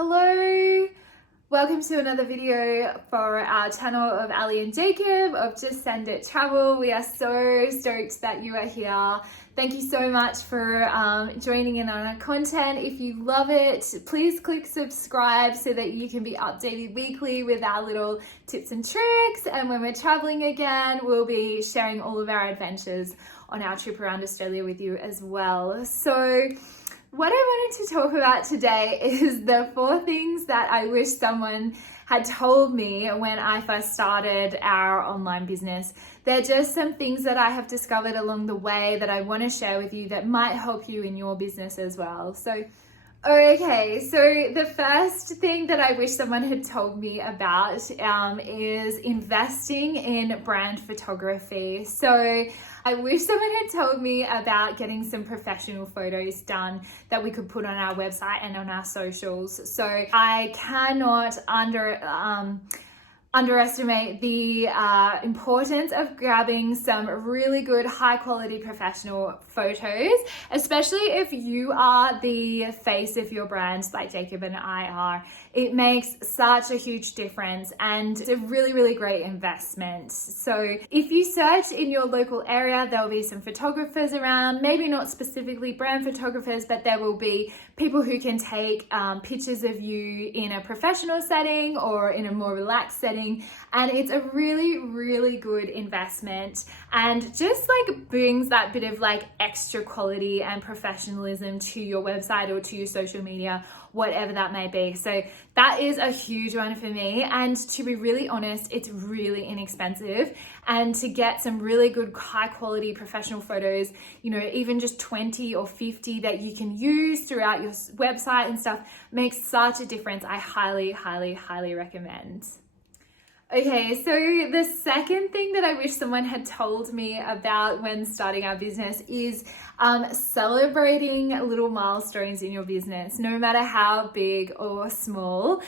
Hello, welcome to another video for our channel of Aly and Jacob of Just Send It Travel. We are so stoked that you are here. Thank you so much for joining in on our content. If you love it, please click subscribe so that you can be updated weekly with our little tips and tricks. And when we're traveling again, we'll be sharing all of our adventures on our trip around Australia with you as well. So what I wanted to talk about today is the 4 things that I wish someone had told me when I first started our online business. They're just some things that I have discovered along the way that I want to share with you that might help you in your business as well. So the first thing that I wish someone had told me about is investing in brand photography. So I wish someone had told me about getting some professional photos done that we could put on our website and on our socials. So I cannot underestimate the importance of grabbing some really good high quality professional photos, especially if you are the face of your brand like Jacob and I are. It makes such a huge difference and it's a really, really great investment. So if you search in your local area, there'll be some photographers around, maybe not specifically brand photographers, but there will be people who can take pictures of you in a professional setting or in a more relaxed setting. And it's a really, really good investment and just like brings that bit of like extra quality and professionalism to your website or to your social media, whatever that may be. So that is a huge one for me. And to be really honest, it's really inexpensive. And to get some really good high quality professional photos, you know, even just 20 or 50 that you can use throughout your website and stuff makes such a difference. I highly, highly, highly recommend. Okay, so the second thing that I wish someone had told me about when starting our business is celebrating little milestones in your business, no matter how big or small.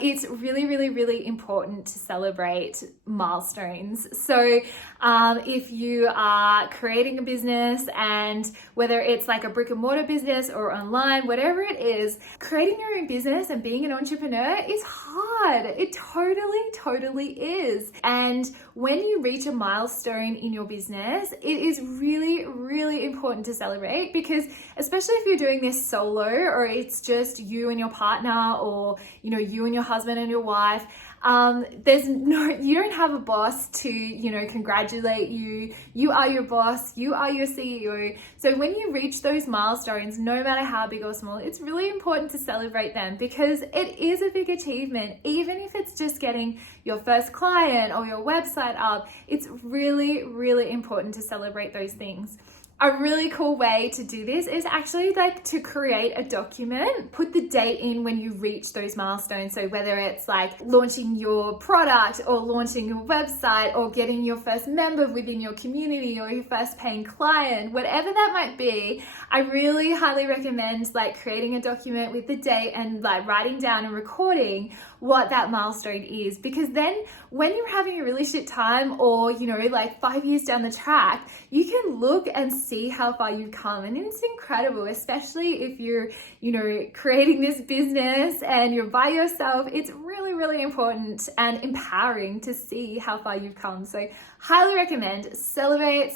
It's really, really, really important to celebrate milestones. So if you are creating a business, and whether it's like a brick and mortar business or online, whatever it is, creating your own business and being an entrepreneur is hard. It totally is. And when you reach a milestone in your business, it is really, really important to celebrate, because especially if you're doing this solo or it's just you and your partner, or you know, you and your husband and your wife, you don't have a boss to, you know, congratulate you. You are your boss, you are your CEO. So when you reach those milestones, no matter how big or small, it's really important to celebrate them, because it is a big achievement. Even if it's just getting your first client or your website up, it's really, really important to celebrate those things. A really cool way to do this is actually like to create a document, put the date in when you reach those milestones. So whether it's like launching your product or launching your website or getting your first member within your community or your first paying client, whatever that might be, I really highly recommend like creating a document with the date and like writing down and recording what that milestone is. Because then when you're having a really shit time, or you know, like 5 years down the track, you can look and see how far you've come, and it's incredible. Especially if you're, you know, creating this business and you're by yourself, it's really, really important and empowering to see how far you've come. So highly recommend celebrate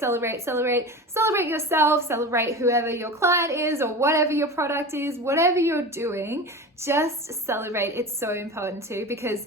yourself, celebrate whoever your client is or whatever your product is, whatever you're doing, just celebrate. It's so important too, because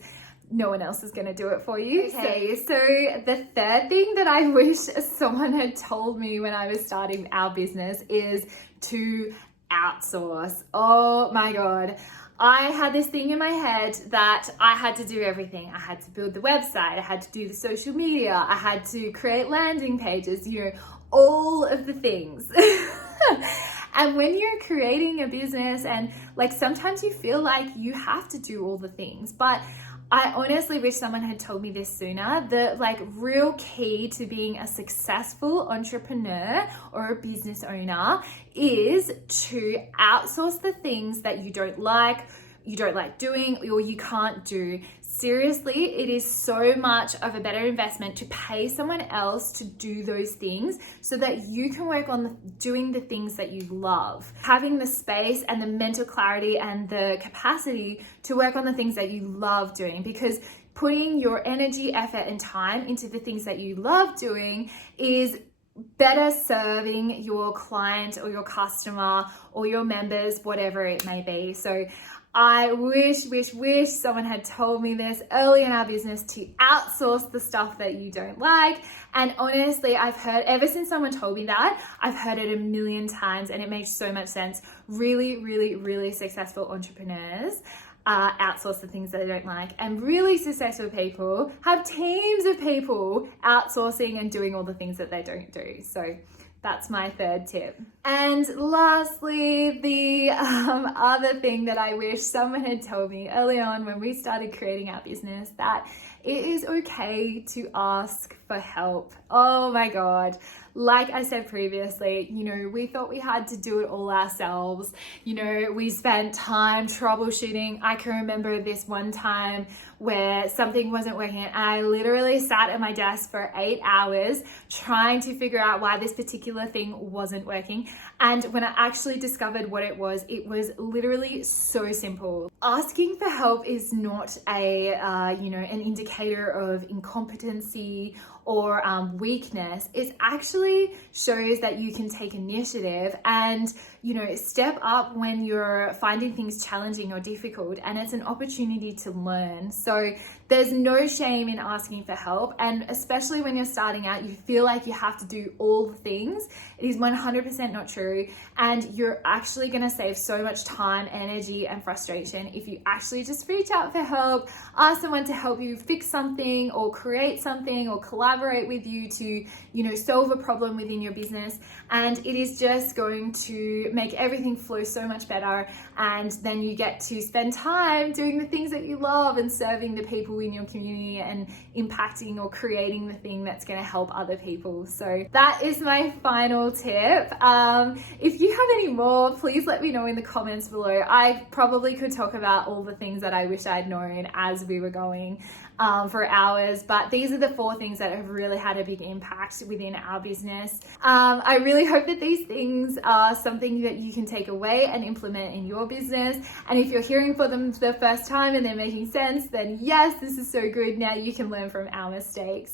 no one else is going to do it for you. Okay, so the third thing that I wish someone had told me when I was starting our business is to outsource. Oh my God. I had this thing in my head that I had to do everything. I had to build the website, I had to do the social media, I had to create landing pages, you know, all of the things. And when you're creating a business, and like sometimes you feel like you have to do all the things, but I honestly wish someone had told me this sooner. The like real key to being a successful entrepreneur or a business owner is to outsource the things that you don't like doing or you can't do. seriously, it is so much of a better investment to pay someone else to do those things so that you can work on doing the things that you love. Having the space and the mental clarity and the capacity to work on the things that you love doing, because putting your energy, effort, and time into the things that you love doing is better serving your client or your customer or your members, whatever it may be. So I wish someone had told me this early in our business, to outsource the stuff that you don't like. And honestly, I've heard, ever since someone told me that, I've heard it a million times, and it makes so much sense. Really successful entrepreneurs outsource the things that they don't like, and really successful people have teams of people outsourcing and doing all the things that they don't do. So that's my third tip. And lastly, the other thing that I wish someone had told me early on when we started creating our business, that it is okay to ask for help. Oh my God. Like I said previously, we thought we had to do it all ourselves. We spent time troubleshooting. I can remember this one time where something wasn't working, and I literally sat at my desk for 8 hours trying to figure out why this particular thing wasn't working. And when I actually discovered what it was literally so simple. Asking for help is not an indicator of incompetency or weakness. It actually shows that you can take initiative and step up when you're finding things challenging or difficult, and it's an opportunity to learn. So there's no shame in asking for help, and especially when you're starting out, you feel like you have to do all the things. It is 100% not true, and you're actually going to save so much time, energy, and frustration if you actually just reach out for help, ask someone to help you fix something or create something or collaborate with you to solve a problem within your business. And it is just going to make everything flow so much better, and then you get to spend time doing the things that you love and serving the people in your community and impacting or creating the thing that's going to help other people. So that is my final tip. If you have any more, please let me know in the comments below. I probably could talk about all the things that I wish I'd known as we were going for hours, but these are the 4 things that have really had a big impact within our business. I really hope that these things are something that you can take away and implement in your business. And if you're hearing for them for the first time and they're making sense, then yes, this is so good. Now you can learn from our mistakes.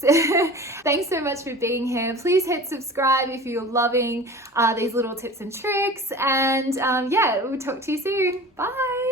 Thanks so much for being here. Please hit subscribe if you're loving these little tips and tricks. And we'll talk to you soon. Bye.